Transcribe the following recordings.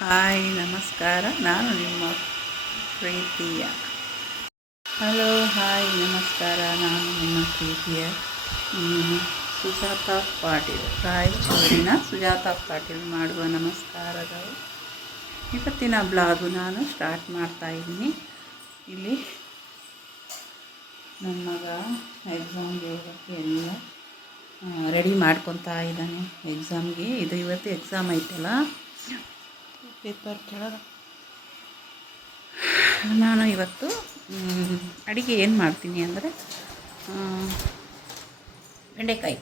Hi ನಮಸ್ಕಾರ, ನಾನು ನಿಮ್ಮ ಪ್ರೀತಿಯ ಹಲೋ ಹಾಯ್ ನಮಸ್ಕಾರ, ನಾನು ನಿಮ್ಮ ಪ್ರೀತಿಯ ಸುಜಾತ ಪಾಟೀಲ್, ರಾಯಚೂರಿನ ಸುಜಾತ ಪಾಟೀಲ್ ಮಾಡುವ ನಮಸ್ಕಾರಗಳು. ಇವತ್ತಿನ ಬ್ಲಾಗು ನಾನು ಸ್ಟಾರ್ಟ್ ಮಾಡ್ತಾಯಿದ್ದೀನಿ. ಇಲ್ಲಿ ನನ್ನ ಮಗ ಎಕ್ಸಾಮ್ಗೆ ಎಲ್ಲ ರೆಡಿ ಮಾಡ್ಕೊತಾ ಇದ್ದಾನೆ. ಎಕ್ಸಾಮ್ಗೆ ಇದು ಇವತ್ತು ಎಕ್ಸಾಮ್ ಐತಲ್ಲ, ಪೇಪರ್ ಕೆಳಗೆ ನಾನು ಇವತ್ತು ಅಡುಗೆ ಏನು ಮಾಡ್ತೀನಿ ಅಂದರೆ ಬೆಂಡೆಕಾಯಿ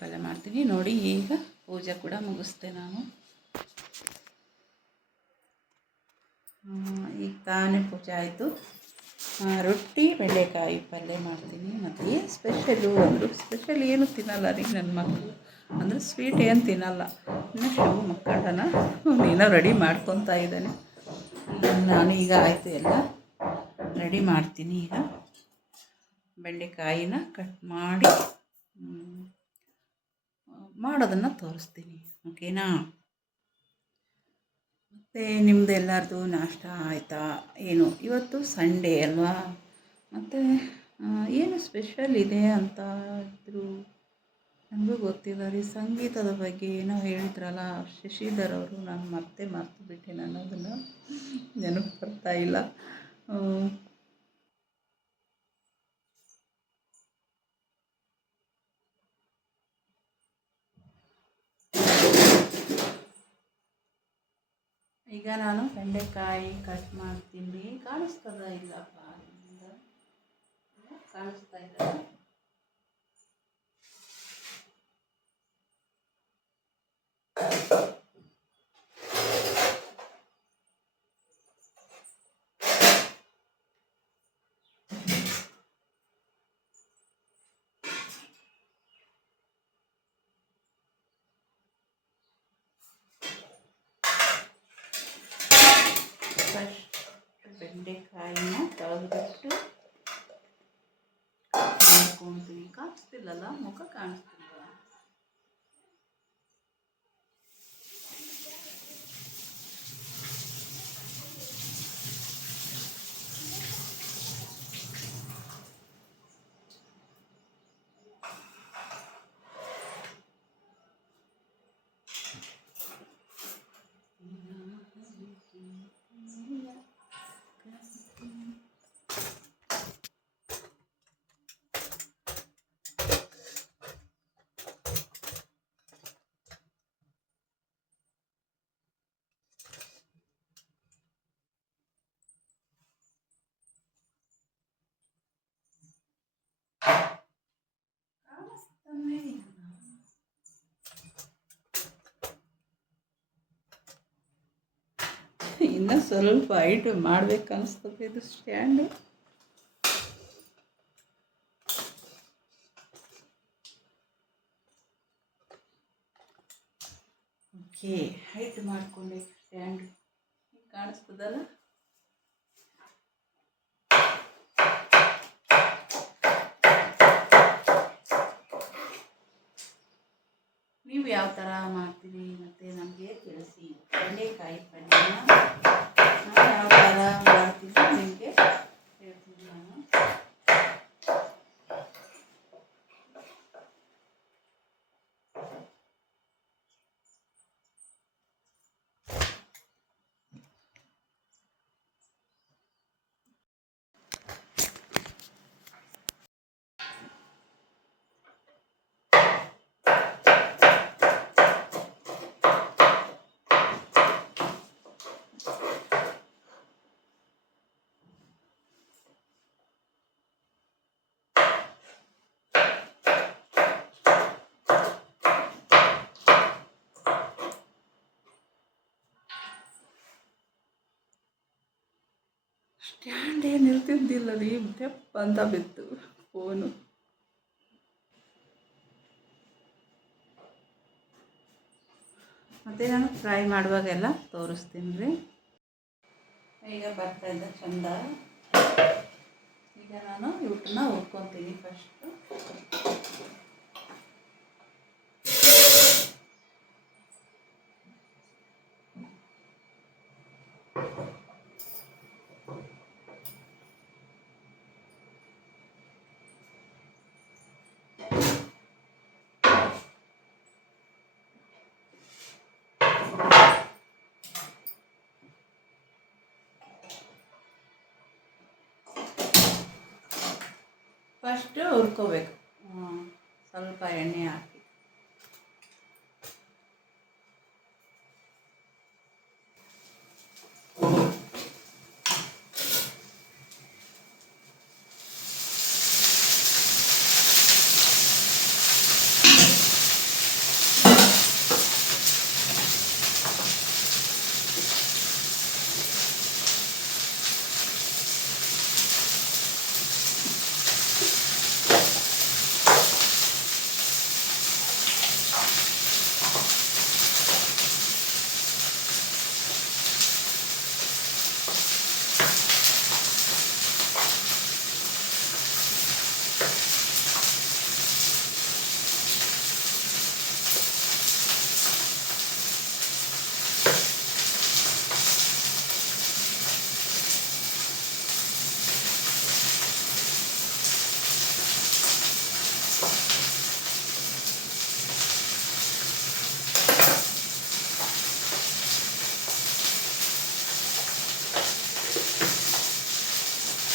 ಪಲ್ಯ ಮಾಡ್ತೀನಿ ನೋಡಿ. ಈಗ ಪೂಜೆ ಕೂಡ ಮುಗಿಸ್ದೆ ನಾನು. ಈಗ ತಾನೇ ಪೂಜೆ ಆಯಿತು. ರೊಟ್ಟಿ ಬೆಂಡೆಕಾಯಿ ಪಲ್ಯ ಮಾಡ್ತೀನಿ. ಮತ್ತು ಏನು ಸ್ಪೆಷಲ್ ಏನು ತಿನ್ನಲ್ಲ ರೀ ನನ್ನ ಮಕ್ಕಳು, ಅಂದರೆ ಸ್ವೀಟ್ ಏನು ತಿನ್ನಲ್ಲ. ಇನ್ನು ಶಿವು ಮಕ್ಕಳನ್ನ ಏನೋ ರೆಡಿ ಮಾಡ್ಕೊತಾ ಇದ್ದಾನೆ. ನಾನು ಈಗ ಆಯಿತು ಎಲ್ಲ ರೆಡಿ ಮಾಡ್ತೀನಿ. ಈಗ ಬೆಂಡೆಕಾಯಿನ ಕಟ್ ಮಾಡಿ ಮಾಡೋದನ್ನು ತೋರಿಸ್ತೀನಿ, ಓಕೆನಾ? ಮತ್ತು ನಿಮ್ಮದು ಎಲ್ಲರದು ನಾಷ್ಟ ಆಯಿತಾ? ಏನು ಇವತ್ತು ಸಂಡೇ ಅಲ್ವಾ, ಮತ್ತು ಏನು ಸ್ಪೆಷಲ್ ಇದೆ ಅಂತ ಇದ್ರು ನನಗೂ ಗೊತ್ತಿಲ್ಲ ರೀ. ಸಂಗೀತದ ಬಗ್ಗೆ ಏನೋ ಹೇಳಿದ್ರಲ್ಲ ಶಶಿಧರ್ ಅವರು, ನಾನು ಮರ್ತು ಬಿಟ್ಟೆ. ನಾನು ಅದನ್ನು ನೆನಪು ಬರ್ತಾಯಿಲ್ಲ. ಈಗ ನಾನು ಬೆಂಡೆಕಾಯಿ ಕಟ್ ಮಾಡ್ತೀನಿ. ಕಾಣಿಸ್ತದ ಇಲ್ಲಪ್ಪ, ಕಾಣಿಸ್ತಾ ಇಲ್ಲ. ಫಸ್ಟ್ ಬೆಂಡೆಕಾಯಿನ ತೆಗೆದುಬಿಟ್ಟು ಮಾಡ್ಕೊತೀನಿ. ಕಾಣಿಸ್ತಿಲ್ಲಲ್ಲ, ಮುಖ ಕಾಣಿಸ್ತಿಲ್ಲ. ಇನ್ನು ಸ್ವಲ್ಪ ಹೈಟ್ ಮಾಡ್ಬೇಕು ಅನಿಸ್ತದೆ ಇದು ಸ್ಟ್ಯಾಂಡು. ಓಕೆ, ಹೈಟ್ ಮಾಡಿಕೊಂಡೆ ಸ್ಟ್ಯಾಂಡ್. ಕಾಣಿಸ್ತದಲ್ಲ? ನೀವು ಯಾವ ಥರ ಮಾಡ್ತೀರಿ ಮತ್ತು ನಮಗೆ ತಿಳಿಸಿ. ಬೆಂಡೆಕಾಯಿ ಪಲ್ಯನ ನಾವು ಯಾವ ಥರ ಮಾಡ್ತೀವಿ ನಿಮಗೆ ಹೇಳ್ತೀನಿ ನಾನು. ಸ್ಟ್ಯಾಂಡ್ ಏನು ಇರ್ತಿದ್ದಿಲ್ಲ ರೀ, ಟೆಪ್ ಅಂತ ಬಿತ್ತು ಫೋನು. ಮತ್ತು ನಾನು ಫ್ರೈ ಮಾಡುವಾಗೆಲ್ಲ ತೋರಿಸ್ತೀನಿ ರೀ. ಈಗ ಬರ್ತಾಯಿದ್ದ ಚಂದ. ಈಗ ನಾನು ಇವತ್ತನ್ನ ಹುರ್ಕೊತೀನಿ ಫಸ್ಟು. ಫಸ್ಟು ಹುರ್ಕೋಬೇಕು. ಸ್ವಲ್ಪ ಎಣ್ಣೆ ಹಾಕಿ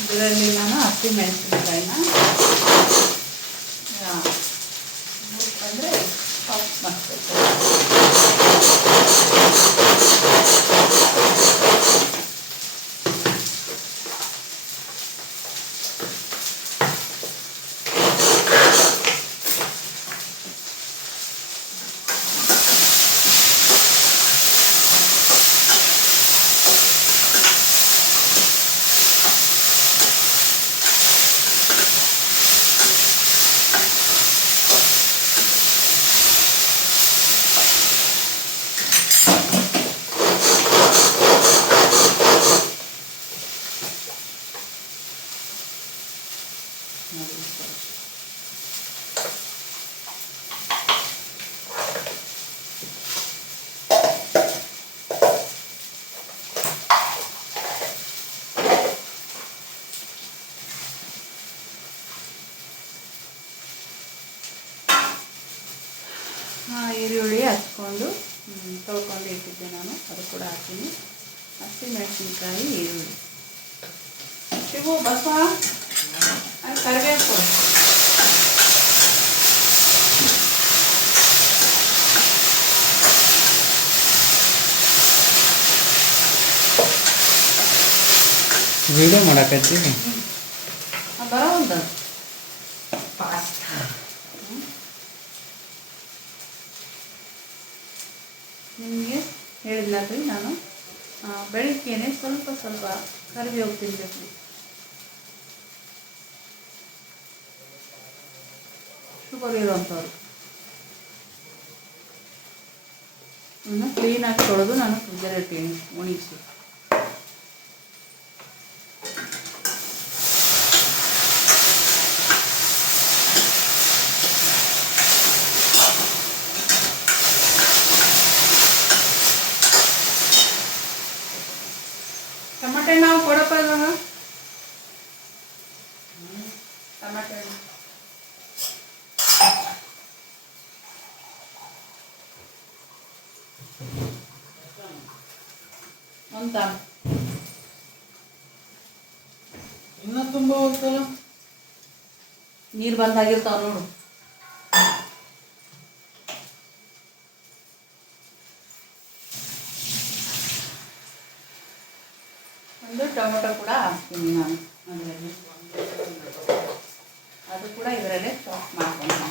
ಇದರಲ್ಲಿ ನಾನು ಹಸಿಮೆಣಸಿನಕಾಯಿನ ಅಂದರೆ ಸಾಫ್ಟ್ ಮಾಡಿಸ್ಬೇಕು. ಈರುಳ್ಳಿ ಹಚ್ಕೊಂಡು ತೊಳ್ಕೊಂಡು ಇಟ್ಟಿದ್ದೆ ನಾನು, ಅದು ಕೂಡ ಹಾಕ್ತೀನಿ. ಹಸಿಮೆಣಸಿನ್ಕಾಯಿ, ಈರುಳ್ಳಿ, ಶಿವು ಬಸವ ಅದು ಕರಿಬೇವು. ವಿಡಿಯೋ ಮಾಡಕತ್ತಿ ಬರೋದ ಪಾಸ್ತಾ. ನಿಮಗೆ ಹೇಳಿದ್ನಲ್ರಿ ನಾನು ಬೆಳಿಗ್ಗೆನೆ ಸ್ವಲ್ಪ ಸ್ವಲ್ಪ ಕರಿಬೇವು ತಿನ್ನಬೇಕು. ಶುಗರ್ ಇರೋವಂಥವ್ರು ಅದನ್ನು ಕ್ಲೀನಾಗಿ ತೊಳೆದು ನಾನು ಫ್ರಿಜ್ಜಲ್ಲಿ ಇರ್ತೀನಿ ಒಣಗಿಸಿ. ಟಮಾಟೆ ನಾವು ಕೊಡಪ್ಪ ಇವಾಗ ಟಮಾಟೆ ಅಂತ ಇನ್ನೂ ತುಂಬ ಹೋಗ್ತಲ್ಲ. ನೀರು ಬಂದಾಗಿರ್ತಾವ ನೋಡು. ಒಂದು ಟೊಮೆಟೊ ಕೂಡ ಹಾಕ್ತೀನಿ ನಾನು ಅದರಲ್ಲಿ, ಅದು ಕೂಡ ಇದರಲ್ಲೇ ಚಾಪ್ ಮಾಡ್ಕೊಂಡು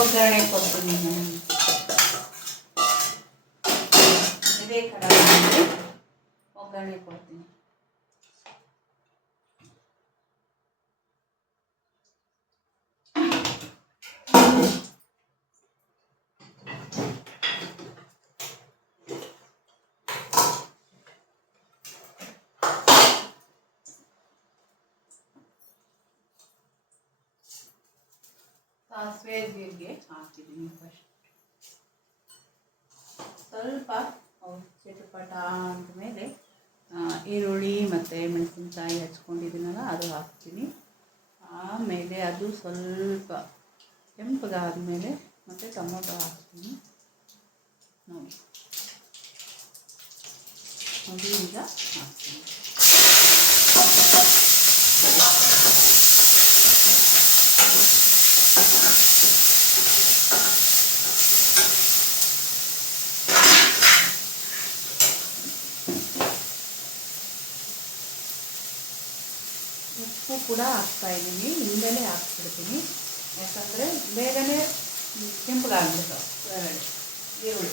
ಒಗ್ಗರಣೆ ಕೊಡ್ತೀನಿ ನಾನು. ಇದೇ ಕಡಾಯಿಯಲ್ಲಿ ಒಗ್ಗರಣೆ ಕೊಡ್ತೀನಿ. ಸಾಸಿವೆ ಜೀರಿಗೆ ಹಾಕಿದ್ದೀನಿ ಫಸ್ಟ್. ಸ್ವಲ್ಪ ಚಿಟಪಟ ಅಂದಮೇಲೆ ಈರುಳ್ಳಿ ಮತ್ತು ಮೆಣಸಿನ್ಕಾಯಿ ಹಚ್ಕೊಂಡಿದ್ದೀನಲ್ಲ ಅದು ಹಾಕ್ತೀನಿ. ಆಮೇಲೆ ಅದು ಸ್ವಲ್ಪ ಕೆಂಪಗಾದಮೇಲೆ ಮತ್ತು ಟೊಮೊಟೊ ಹಾಕ್ತೀನಿ. ನೋಡಿ ಈಗ ಹಾಕ್ತೀನಿ. ಉಪ್ಪು ಕೂಡ ಹಾಕ್ತಾಯಿದ್ದೀನಿ, ಹಿಂದೆಲೇ ಹಾಕ್ಬಿಡ್ತೀನಿ. ಯಾಕಂದರೆ ಬೇಗನೆ ಕೆಂಪಗಾಗ್ಬಿಟ್ಟು ಈರುಳ್ಳಿ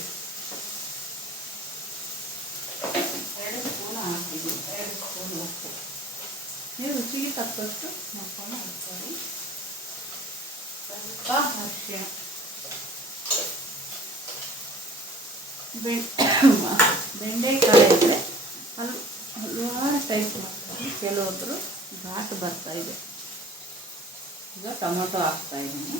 2 ಸ್ಪೂನ್ ಹಾಕಿದ್ದೀನಿ. 2 ಸ್ಪೂನ್ ಉಪ್ಪು. ನೀವು ರುಚಿಗೆ ತಕ್ಕಷ್ಟು ನೋಡ್ಕೊಂಡು ಹಾಕ್ಕೊಳ್ಳಿ. ಸ್ವಲ್ಪ ಅರಿಶಿಣ. ಬೆಂಡೆಕಾಯಿ ಅಂದರೆ ಹಲವಾರು ಟೈಪ್ ಮಾಡ್ತಾರೆ. ಕೆಲವೊಬ್ಬರು ಘಾಟ್ ಬರ್ತಾಯಿದೆ. ಈಗ ಟೊಮೊಟೊ ಹಾಕ್ತಾಯಿದ್ದೀನಿ.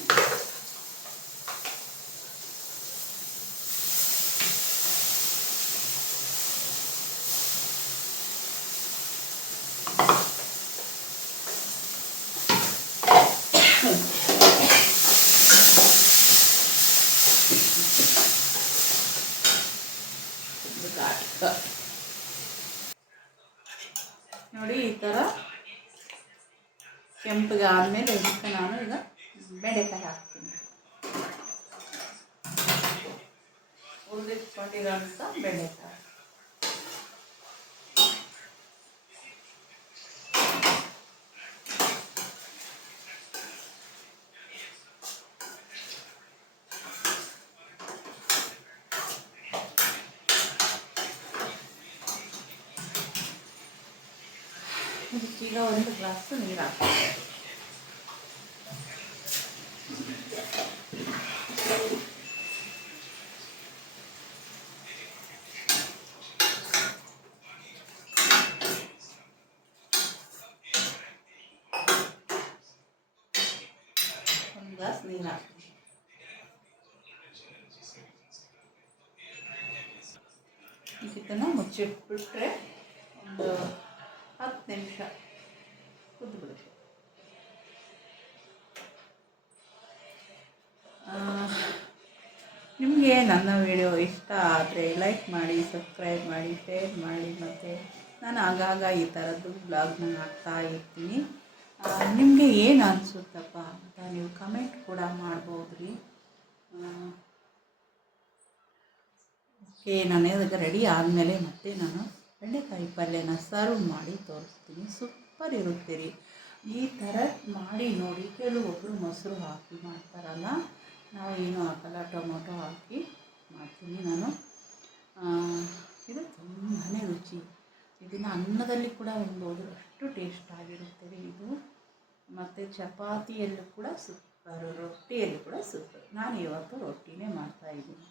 ನೋಡಿ ಈ ಥರ ಕೆಂಪಗೆ ಆದಮೇಲೆ ಇದಕ್ಕೆ ನಾನು ಈಗ ಬೆಂಡೆಕಾಯಿ ಹಾಕ್ತೀನಿ. ಹುರಿದಿಟ್ಕೊಂಡಿರೋಂಥ ಬೆಂಡೆಕಾಯಿ. ಈಗ 1 ಗ್ಲಾಸ್ ನೀರು ಹಾಕ್ತೀನಿ. ಇದನ್ನು ಮುಚ್ಚಿಟ್ಬಿಟ್ರೆ ಒಂದು 10 ನಿಮಿಷ ಕುದ್ಬಿಡುತ್ತೆ. ನಿಮಗೆ ನನ್ನ ವಿಡಿಯೋ ಇಷ್ಟ ಆದರೆ ಲೈಕ್ ಮಾಡಿ, ಸಬ್ಸ್ಕ್ರೈಬ್ ಮಾಡಿ, ಶೇರ್ ಮಾಡಿ. ಮತ್ತು ನಾನು ಆಗಾಗ ಈ ಥರದ್ದು ಬ್ಲಾಗ್ನ ಹಾಕ್ತಾ ಇರ್ತೀನಿ. ನಿಮಗೆ ಏನು ಅನಿಸುತ್ತಪ್ಪ ಅಂತ ನೀವು ಕಮೆಂಟ್ ಕೂಡ ಮಾಡ್ಬೋದು ರೀ. ಓಕೆ, ನಾನು ರೆಡಿ ಆದಮೇಲೆ ಮತ್ತೆ ನಾನು ಬೆಂಡೆಕಾಯಿ ಪಲ್ಯನ ಸರ್ವ್ ಮಾಡಿ ತೋರಿಸ್ತೀನಿ. ಸೂಪರ್ ಇರುತ್ತೆ ರೀ. ಈ ಥರ ಮಾಡಿ ನೋಡಿ. ಕೆಲವೊಬ್ಬರು ಮೊಸರು ಹಾಕಿ ಮಾಡ್ತಾರಲ್ಲ, ನಾವು ಏನೂ ಹಾಕಲ್ಲ, ಟೊಮೊಟೊ ಹಾಕಿ ಮಾಡ್ತೀನಿ ನಾನು. ಇದು ತುಂಬಾ ರುಚಿ. ಇದನ್ನು ಅನ್ನದಲ್ಲಿ ಕೂಡ ಉಣ್ಬೋದು, ಅಷ್ಟು ಟೇಸ್ಟ್ ಆಗಿರುತ್ತೆ ರೀ ಇದು. ಮತ್ತು ಚಪಾತಿಯಲ್ಲೂ ಕೂಡ ಸೂಪರ್, ರೊಟ್ಟಿಯಲ್ಲೂ ಕೂಡ ಸೂಪರ್. ನಾನು ಇವತ್ತು ರೊಟ್ಟಿನೇ ಮಾಡ್ತಾಯಿದ್ದೀನಿ.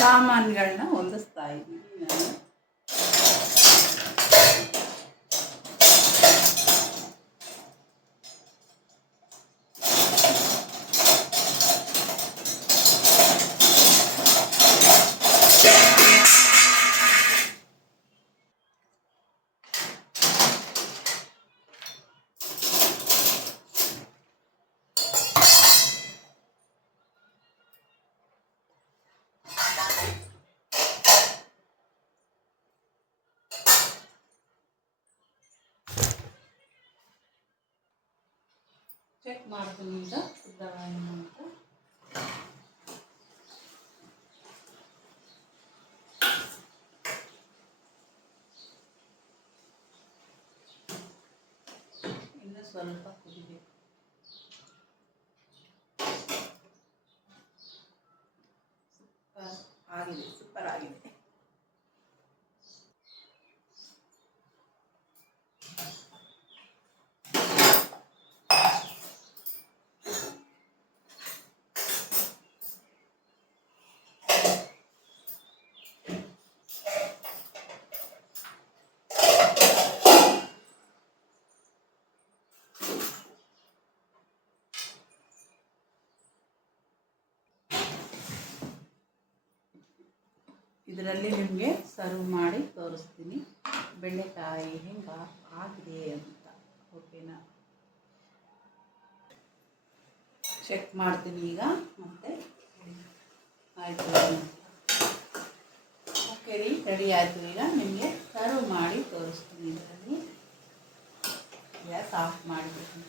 ಸಾಮಾನುಗಳನ್ನ ಹೊಂದಿಸ್ತಾ ಇದ್ದೀನಿ ನಾನು. ಚೆಕ್ ಮಾಡ್ತೀನಿ ಈಗ ಶುದ್ಧವಾಗಿ ಅಂತ. ಸ್ವಲ್ಪ ಕುದಿಬೇಕು. ಸೂಪರ್ ಆಗಿದೆ. ಇದರಲ್ಲಿ ನಿಮಗೆ ಸರ್ವ್ ಮಾಡಿ ತೋರಿಸ್ತೀನಿ ಬೆಂಡೆಕಾಯಿ ಹೆಂಗೆ ಆಗಿದೆ ಅಂತ. ಓಕೆನಾ? ಚೆಕ್ ಮಾಡ್ತೀನಿ ಈಗ. ಮತ್ತೆ ಆಯಿತು. ಓಕೆ ರೀ, ರೆಡಿ ಆಯಿತು. ಈಗ ನಿಮಗೆ ಸರ್ವ್ ಮಾಡಿ ತೋರಿಸ್ತೀನಿ. ಇದರಲ್ಲಿ ಗ್ಯಾಸ್ ಆಫ್ ಮಾಡಿಬಿಡ್ತೀನಿ.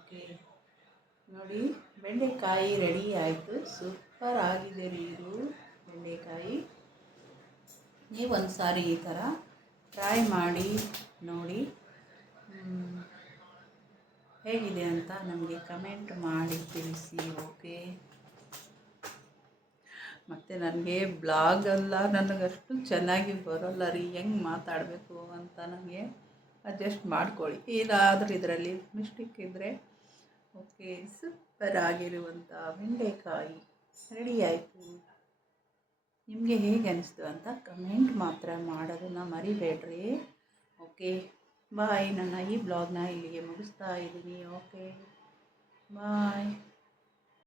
ಓಕೆ ನೋಡಿ, ಬೆಂಡೆಕಾಯಿ ರೆಡಿ ಆಯಿತು. ಸೂಪರ್ ಆಗಿದೆ ರೀ ಇದು ಬೆಂಡೆಕಾಯಿ. ನೀವು ಒಂದು ಸಾರಿ ಈ ಥರ ಟ್ರೈ ಮಾಡಿ ನೋಡಿ, ಹೇಗಿದೆ ಅಂತ ನಮಗೆ ಕಮೆಂಟ್ ಮಾಡಿ ತಿಳಿಸಿ. ಓಕೆ, ಮತ್ತು ನನಗೆ ಬ್ಲಾಗಲ್ಲ ನನಗಷ್ಟು ಚೆನ್ನಾಗಿ ಬರೋಲ್ಲ ರೀ, ಹೆಂಗೆ ಮಾತಾಡಬೇಕು ಅಂತ ನನಗೆ ಅಡ್ಜಸ್ಟ್ ಮಾಡ್ಕೊಳ್ಳಿ. ಏನಾದರೂ ಇದರಲ್ಲಿ ಮಿಸ್ಟೇಕ್ ಇದ್ದರೆ. ಓಕೆ, ಸೂಪರ್ ಆಗಿರುವಂಥ ಬೆಂಡೆಕಾಯಿ ರೆಡಿ ಆಯಿತು. ನಿಮಗೆ ಹೇಗೆ ಅನಿಸ್ತು ಅಂತ ಕಮೆಂಟ್ ಮಾತ್ರ ಮಾಡೋದನ್ನು ಮರಿಬೇಡ್ರಿ. Okay bye. ನನ್ನ ಈ ಬ್ಲಾಗ್ನ ಇಲ್ಲಿಗೆ ಮುಗಿಸ್ತಾ ಇದ್ದೀನಿ. ಓಕೆ ಬಾಯ್.